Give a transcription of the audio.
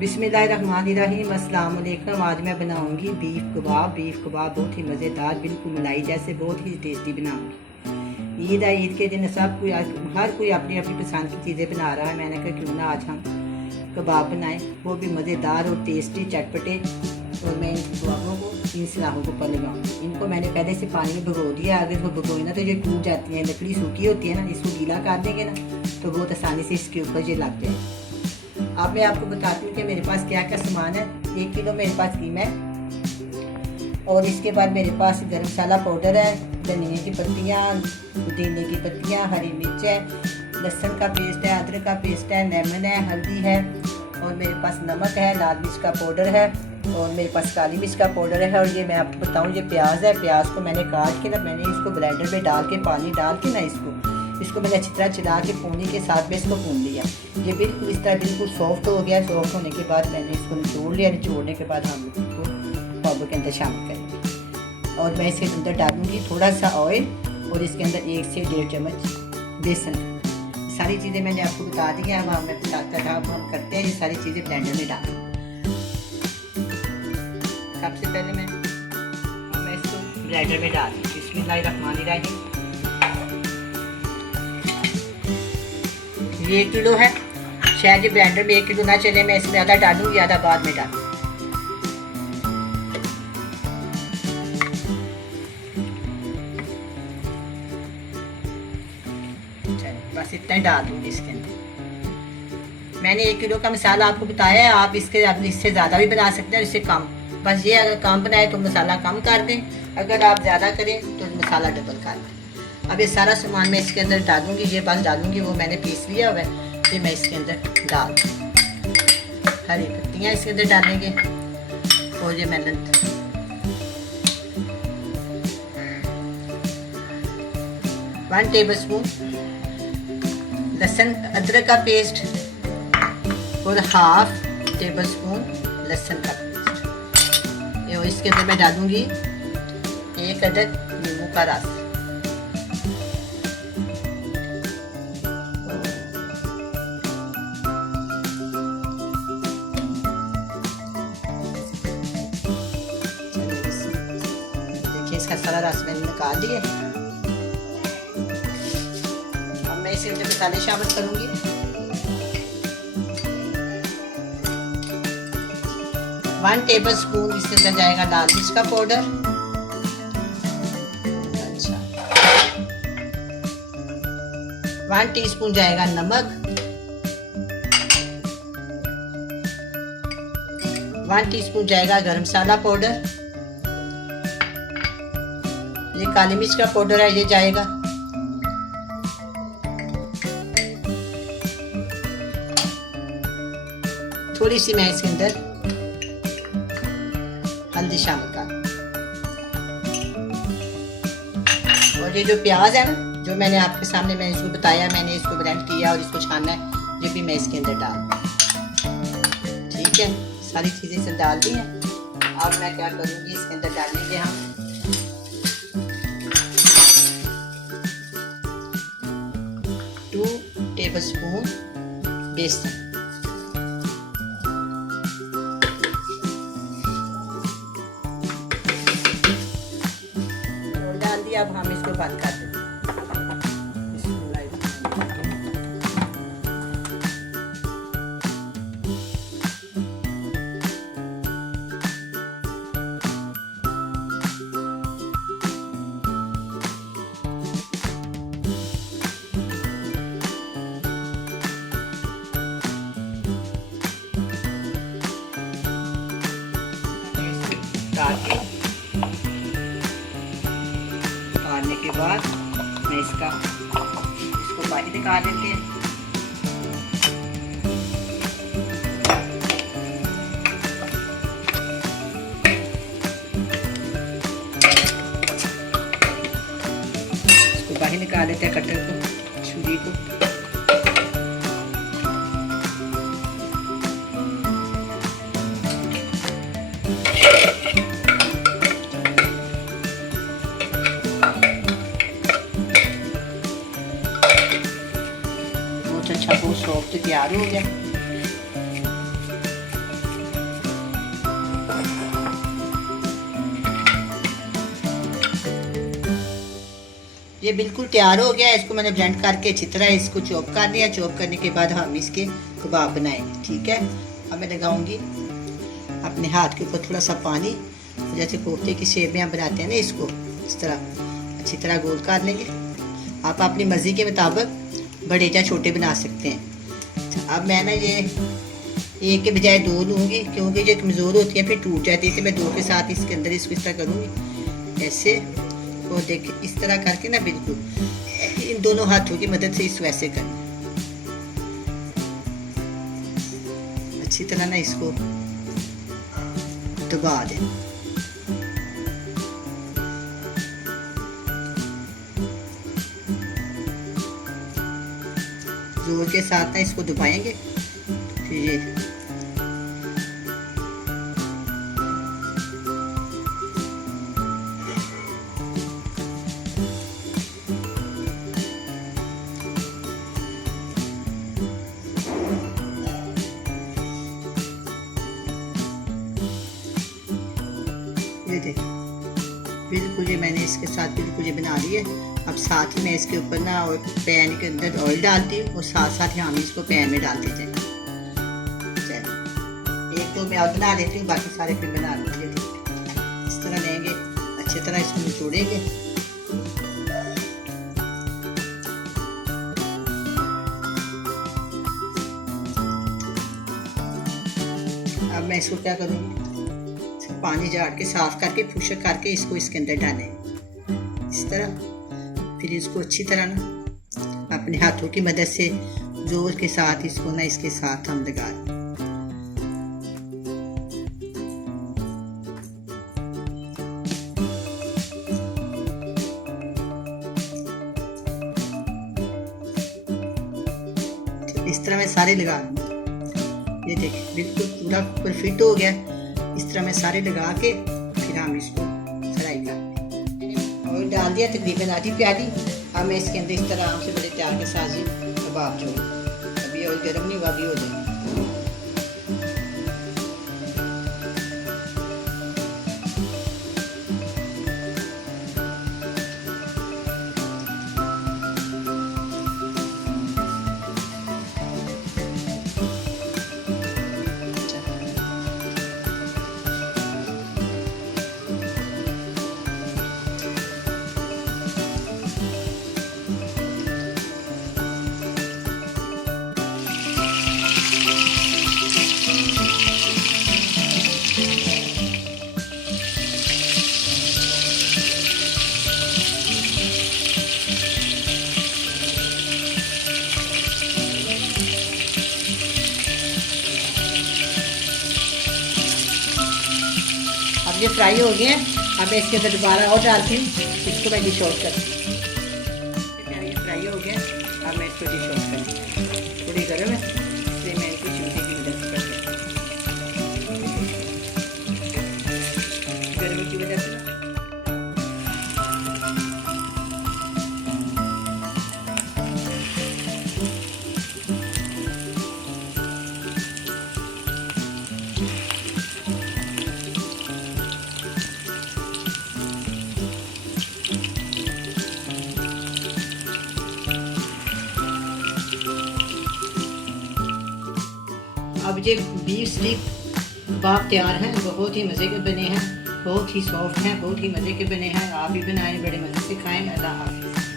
बिस्मिल्लाहिर्रहमानिर्रहीम, अस्सलाम वालेकुम। आज मैं बनाऊंगी बीफ कबाब। बीफ कबाब बहुत ही मज़ेदार, बिल्कुल मलाई जैसे, बहुत ही टेस्टी बनाऊंगी। ईद है, ईद के दिन सब कोई हर कोई अपनी अपनी पसंद की चीज़ें बना रहा है। मैंने कहा क्यों ना आज हम कबाब बनाएं, वो भी मज़ेदार और टेस्टी चटपटे। तो मैं इन कबाबों को, इन सलाहों को पर लगाऊंगी। इनको मैंने पहले से पानी में भिगो दिया। अगर इसको भिगोए ना तो ये टूट जाती है, लकड़ी सूखी होती है ना, इसको गीला कर देंगे ना तो बहुत आसानी से इसके ऊपर ये लग जाए। अब मैं आपको बताती हूँ कि मेरे पास क्या क्या सामान है। 1 किलो मेरे पास कीमा है, और इसके बाद मेरे पास गरम मसाला पाउडर है, धनिया की पत्तियाँ, पुदीने की पत्तियाँ, हरी मिर्च है, लहसुन का पेस्ट है, अदरक का पेस्ट है, लेमन है, हल्दी है, और मेरे पास नमक है, लाल मिर्च का पाउडर है, और मेरे पास काली मिर्च का पाउडर है। और ये मैं आपको बताऊँ, ये प्याज है। प्याज को मैंने काट के ना, मैंने इसको ब्लेंडर में डाल के, पानी डाल के ना, इसको मैंने अच्छी तरह चला के पानी के साथ में इसको भून लिया। ये बिल्कुल इस तरह बिल्कुल सॉफ्ट हो गया। सॉफ्ट होने के बाद मैंने इसको निचोड़ लिया। निचोड़ने के बाद हम इसको कबाब के अंदर शामिल करेंगे। और मैं इसके अंदर डालूंगी थोड़ा सा ऑयल, और इसके अंदर 1 से 1.5 चम्मच बेसन। सारी चीज़ें मैंने आपको बता दी हैं। अब मैं बताता था, अब हम करते हैं ये सारी चीज़ें ब्लेंडर में डाल। सबसे पहले मैं इसको ब्लेंडर में डाल दूँ। बिस्मिल्लाहिर्रहमानिर्रहीम। ये 1 किलो है, शायद ये ब्लेंडर में 1 किलो ना चले, मैं इसमें आधा डालूंगी, आधा बाद में डालूंगी। बस इतना ही डाल दूंगी इसके अंदर। मैंने 1 किलो का मसाला आपको बताया है। आप इससे ज़्यादा भी बना सकते हैं, इससे कम। बस ये अगर कम बनाए तो मसाला कम कर दें, अगर आप ज़्यादा करें तो मसाला डबल कर दें। अब ये सारा सामान मैं इसके अंदर डालूंगी। ये बस डालूंगी, वो मैंने पीस लिया हुआ है, ये मैं इसके अंदर डाल। हरी पत्तियाँ इसके अंदर डालेंगे, और ये मैंने 1 टेबलस्पून लहसुन अदरक का पेस्ट, और 1/2 टेबलस्पून लहसुन का पेस्ट। ये इसके अंदर मैं डालूंगी 1 अदद नींबू का रस। इसका सारा रस मैंने निकाल दिया। अब मैं इसके अंदर मसाले शामिल करूंगी। 1 टेबलस्पून इसके अंदर जाएगा लाल मिर्च का पाउडर। अच्छा, 1 टीस्पून जाएगा नमक, 1 टीस्पून जाएगा गरम मसाला पाउडर। ये काली मिर्च का पाउडर है, ये जाएगा। थोड़ी सी मैं इसके अंदर हल्दी शामिल कर। और ये जो प्याज है ना, जो मैंने आपके सामने मैंने इसको बताया, मैंने इसको ब्लेंड किया और इसको छानना है, ये भी मैं इसके अंदर डाल। ठीक है, सारी चीज़ें इसमें डाल दी हैं। अब मैं क्या करूँगी, इसके अंदर डालेंगे हम 2 टेबलस्पून बेसन। डाल दिया। अब हम इसको बंद कर दें। काटने के बाद मैं इसको बाहर निकाल लेते हैं। इसको बाहर निकाल लेते हैं, कटर को, छुरी को। अच्छा, बहुत सॉफ्ट तैयार हो गया। ये बिल्कुल तैयार हो गया है। इसको मैंने ब्लेंड करके अच्छी तरह इसको चॉप कर लिया। चॉप करने के बाद हम इसके कबाब बनाएंगे, ठीक है। अब मैं लगाऊंगी अपने हाथ के ऊपर थोड़ा सा पानी, जैसे कोफ्ते की शेप में हम बनाते हैं ना, इसको इस तरह अच्छी तरह गोल कर लेंगे। आप अपनी मर्जी के मुताबिक बड़े या छोटे बना सकते हैं। अब मैं ना ये एक के बजाय दो लूँगी, क्योंकि जो कमज़ोर होती है फिर टूट जाती है। तो मैं दो के साथ इसके अंदर इसको इस तरह करूँगी ऐसे, और देखिए इस तरह करके ना बिल्कुल इन दोनों हाथों की मदद से इसको ऐसे करना, अच्छी तरह ना इसको दबा दें। जोर के साथ ना इसको दबाएंगे, फिर ये देखिए बिल्कुल ये मैंने इसके साथ बिल्कुल ये बना ली है। अब साथ ही मैं इसके ऊपर ना और पैन के अंदर ऑयल डालती हूँ, और साथ साथ ही हम इसको पैन में डालते जाए। चलिए एक तो मैं और बना लेती हूँ, बाकी सारे फिर बना लूँगी। इस तरह लेंगे, अच्छी तरह इसको निचोड़ेंगे। अब मैं इसको क्या करूँगी, पानी झाड़ के साफ करके खुशक करके इसको इसके अंदर डालें इस तरह। फिर इसको अच्छी तरह ना अपने हाथों की मदद से जोर के साथ इसको ना इसके साथ हम लगा दें। इस तरह मैं सारे लगा दूँ। ये देखिए बिल्कुल पूरा परफेक्ट हो गया। इस तरह मैं सारे लगा के फिर हम इसको फ्राई कर और डाल दिया तकरीबन आधी प्याली। अब मैं इसके अंदर इस तरह आराम से बड़े प्यार के साथ ही कबाब छोड़, अभी और गर्म नहीं हुआ, अभी हो जाए। ये फ्राई हो गए हैं। अब मैं इसके अंदर दोबारा और डालती हूँ, इसको मैं डिश आउट करती हूँ। ये फ्राई हो गए, अब मैं इसको डिश आउट करती हूँ। थोड़ी गर्म है इसलिए मैं इसको चूल्हे की मदद से गर्मी की वजह से अब ये बीफ स्टीक कबाब तैयार हैं। बहुत ही मज़े के बने हैं, बहुत ही सॉफ्ट हैं, बहुत ही मज़े के बने हैं। आप भी बनाएं, बड़े मज़े से खाएं। अल्लाह हाफ़िज़।